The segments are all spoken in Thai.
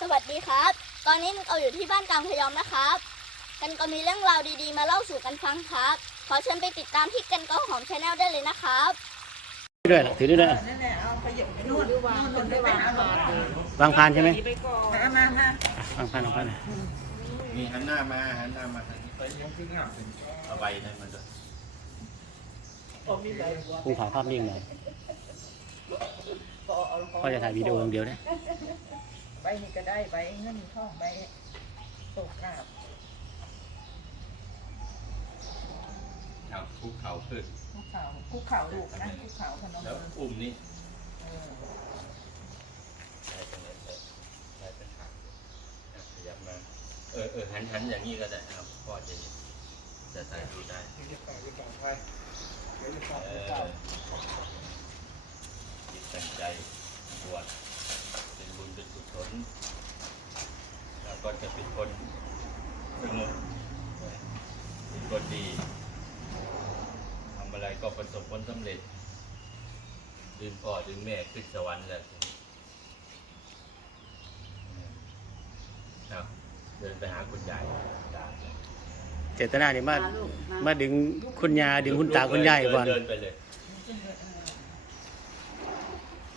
สวัสดีครับ ตอนนี้เราอยู่ที่บ้านกลางพยอมนะครับ กันก็มีเรื่องราวดีๆ มาเล่าสู่กันฟังครับ ขอเชิญไปติดตามที่กันก็หอมชาแนลได้เลยนะครับ ด้วยเหรอถือด้วยนะนั่นแหละเอาไปหยิบไปนู่นหรือวางคนไปหาหมอวางพานใช่ไหมไปก่อนมามามา วางพานวางพานมีหันหน้ามาหันหน้ามาทางนี้ไปยกขึ้นหน้าเป็นเอาใบนั้นมาด้วยคุณถ่ายภาพนิ่งหน่อยพ่อจะถ่ายวิดีโออย่างเดียวนะ ใบนี้ก็ได้ใบเงินทองใบตกกราบเอาคุกเข่าขึ้นคุกเข่าคุกเข่าลูกนะคุกเข่าพนมแล้วมืออุ้มนี่เออได้ตรงนี้ได้ได้เป็นทางอะขยับมา เออเออหันหันอย่างนี้ก็ได้ครับพ่อจะจะถ่ายดูได้เออจิตตั้งใจบวช เป็นบุญเป็นกุศลแล้วก็จะเป็นคนสงบเป็นคนดีทำอะไรก็ประสบผลสำเร็จดึงพ่อดึงแม่ขึ้นสวรรค์แล้วทีนี้ครับเดินไปหาคุณยายด่าเลยเจตนาเนี่ยมามาดึงคุณยาดึงคุณตาคุณยายก่อน เดินไปเลย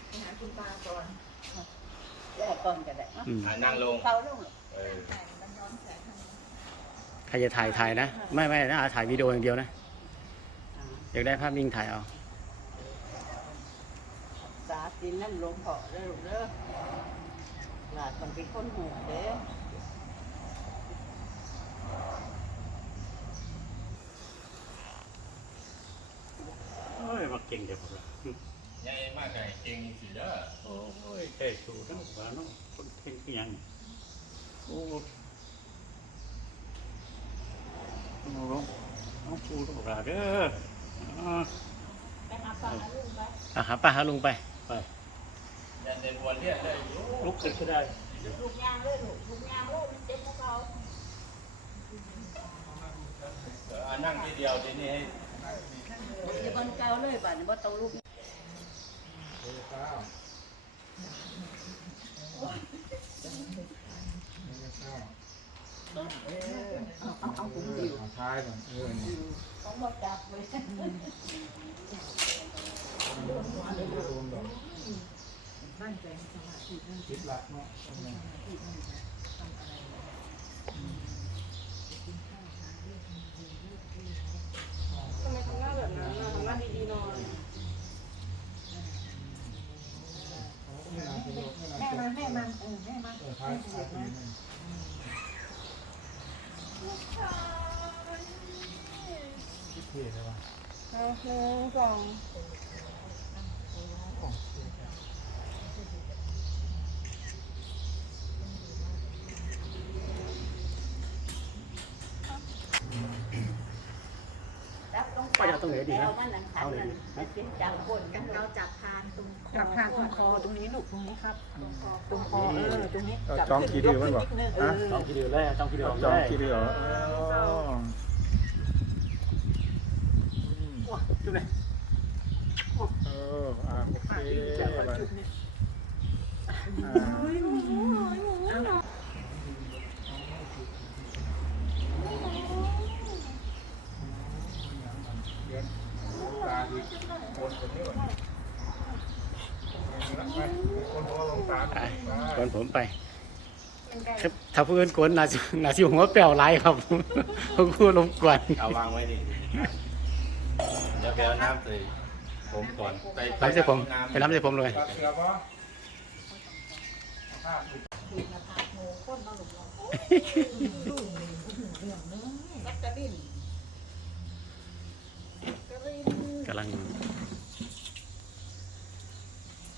ไปหาคุณตาก่อน แยกก่อนก็ได้อืมอ่านั่งลง เขาลงเออใครจะถ่ายถ่ายนะ ไม่ไม่นะถ่ายวิดีโออย่างเดียวนะอยากได้ภาพนิ่งถ่ายเอา สาสินนั่นหลวงพ่อเด้อลูกเด้อหลานมันเป็นคนหูเด้อโอ้ยมาเก่งเดี๋ยวผมละ ยายมากไงเก่งสิเด้อโอ้ยแค่สูทั้งหวานน้องคนเก่งที่ยังโอ้โหโอ้โหน้องปูต้องราเด้ออ่าอะหาป้าหาลุงไป ไปยายเดินวนเรียกได้อยู่ลุกขึ้นก็ได้ลูกยางเลยลูกลูกยางเลยมันเจ็บของเราเอออ่านั่งทีเดียวทีนี้ให้จะบนเก่าเลยบ้านนี้บ่ต้องลุก ท้ายก่อนเออนี่ของบ่จับเลยรวมดอกบ้านแปลงสมาธินั่นคิดละเนาะทำไมทำหน้าแบบนั้นน่ะทำหน้าดีๆหน่อย ไม่นานจะยกไม่นาน แม่มาแม่มาเออแม่มาเออท้ายท้ายปีนึงเท่เลยว่ะเอาหนึ่งสอง ตรงป้าจะเอาตรงไหนดีแล้นะวมันนั่นขันเอาไหนนั่นดีฮะเป็นจับคนกันเราจับพานตรงจับพานตรงคอตรงนี้ลูกตรงนี้ครับตรงคอเออตรงนี้จองกี่เดือนวะบอกเอฮะอต้องทีเดียวแล้วต้องทีเดียวจองได้กี่เดือนเหรออ๋อว้าจุดไหนเอออ่าโอเค จับ ไป จุดนี้ อ่า เอา เดี๋ยวตาดีโอนคนนี้ก่อนไปคนหัวลงตา ไป กวนผมไปครับถ้าเพื่อนกวนนาสินาสิหัวเปรี้ยวไรครับผมกลัวลมกวนเอาวางไว้ดิเดี๋ยวไปเอาน้ำใส่ผมก่อนไปล้ำใส่ผมไปล้ำใส่ผมเลยตัดเสือป่ะภาพอีกกำลัง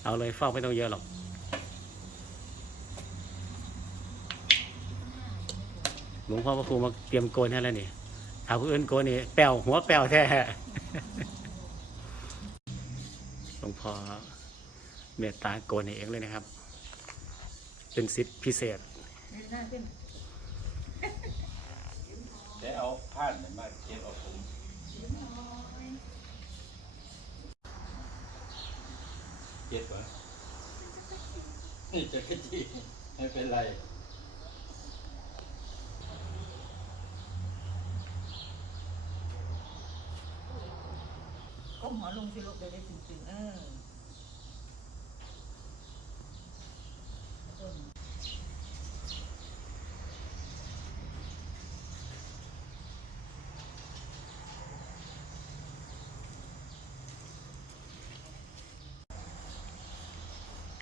เอาเลยเฝ้าไม่ต้องเยอะหรอกหลวงพ่อพระครูมาเตรียมโกนให้แล้วนี่เอาผู้อื่นโกนนี่แปวหัวแปวแท้หลวงพ่อเมตตาโกนให้เองเลยนะครับ เป็นสิทธิพิเศษหน้เดี๋ยวเอาผ้าเนี่ยมาเก็บเอาผม เจ็บไว้นี่จะกระจีไม่เป็นไรก้มหัวลงสิลูกได้ตึงๆเออ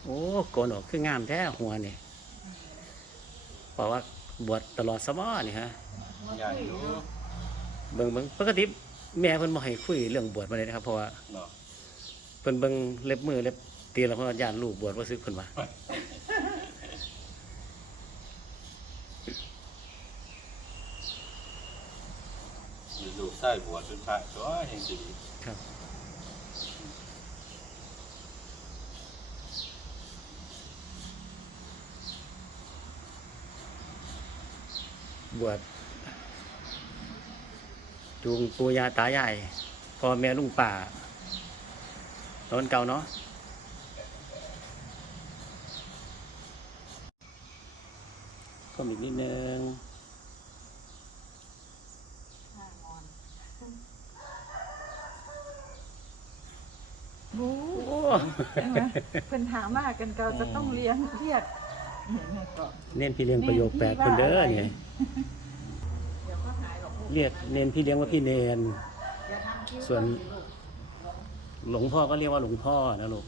โอ้โกนออกคืองามแท้หัวนี่เพราะว่าบวชตลอดสมอนี่ฮะใหญ่อยู่เบิ่งเบิ่งปกติแม่เพิ่นบ่ให้คุยเรื่องบวชมาเลยนะครับเพราะว่าเนาะเพิ่นเบิ่งเล็บมือเล็บตีนแล้วเพิ่นว่าย่านลูกบวชบ่ซึกเพิ่นว่าอยู่ลูกใต้บวชเป็นพระก็เห็นดีครับ บวชจูงปู่ย่าตายายพ่อแม่ลุงป่าตอนเก่าเนาะก็มีนิดนึงบูโอ้ใช่ไหมเป็นถามว่ากันเกาจะต้องเลี้ยงเรียก เนี่ยเนี่ยก่อนเน้นพี่เลี้ยงประโยคแปดคนเด้อเนี่ยเดี๋ยวก็หายหรอกลูกเรียกเน้นพี่เลี้ยงว่าพี่เนนอย่าทำคิ้ส่วนก่อสิลูกหลวงพ่อก็เรียกว่าหลวงพ่อนะลูก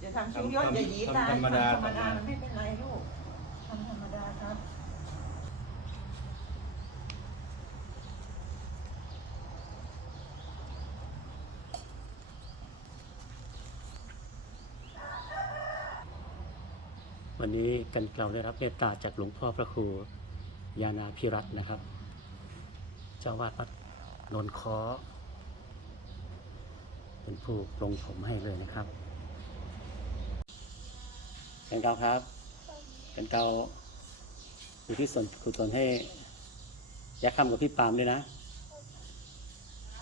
อย่าทำคิ้วย่นอย่าหยีตาธรรมดาธรรมดามันไม่เป็นไรลูกทำธรรมดาครับ วันนี้กันเราได้รับเมตตาจากหลวงพ่อพระครูยานาพิรัตน์นะครับ เจ้าวาดวัดนนคอเป็นผู้ลงผมให้เลยนะครับกันเกาครับกันเกาอยู่ที่ส่วนกุศลให้ยักคำกับพี่ปามด้วยนะ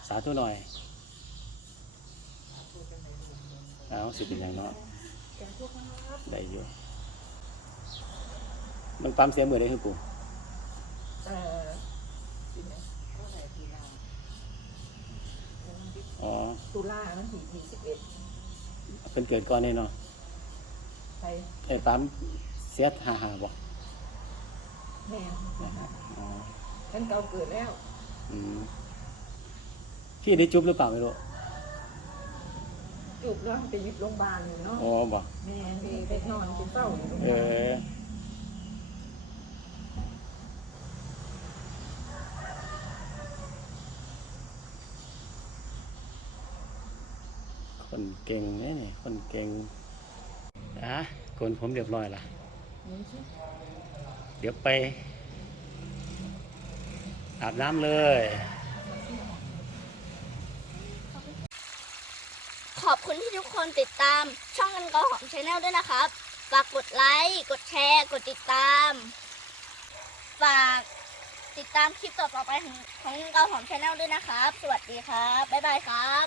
สาธุหน่อยเอาสิเป็นอย่างเนาะได้อยู่ มันปั๊มเสียมือได้คือกูเออสิเนี่ยเท่าไหร่ปีละอ๋อตุลามันสี่ยี่สิบเอ็ดเป็นเกิดก่อนนี่เนาะไปไอ้ปั๊มเสียหาหาบอกแม่อ๋อกันเกาเกิดแล้วอืมพี่ได้จุ๊บหรือเปล่าไม่รู้จุบแล้วไปยึดโรงพยาบาลอยู่เนาะอ๋อบอกแม่มีไปนอนกินเศร้าอยู่โรงพเอยาบาลอ คนเก่งเนี่ยนี่คนเก่งอะโกนผมเรียบร้อยละนี่สิเดี๋ยวไปอาบน้ำเลย ขอบคุณที่ทุกคนติดตามช่องกันกอหอมชาแนลด้วยนะครับ ฝากกดไลค์ กดแชร์ กดติดตาม ฝากติดตามคลิปต่อๆไปของของกันกอหอมชาแนลด้วยนะครับ สวัสดีครับ บ๊ายบายครับ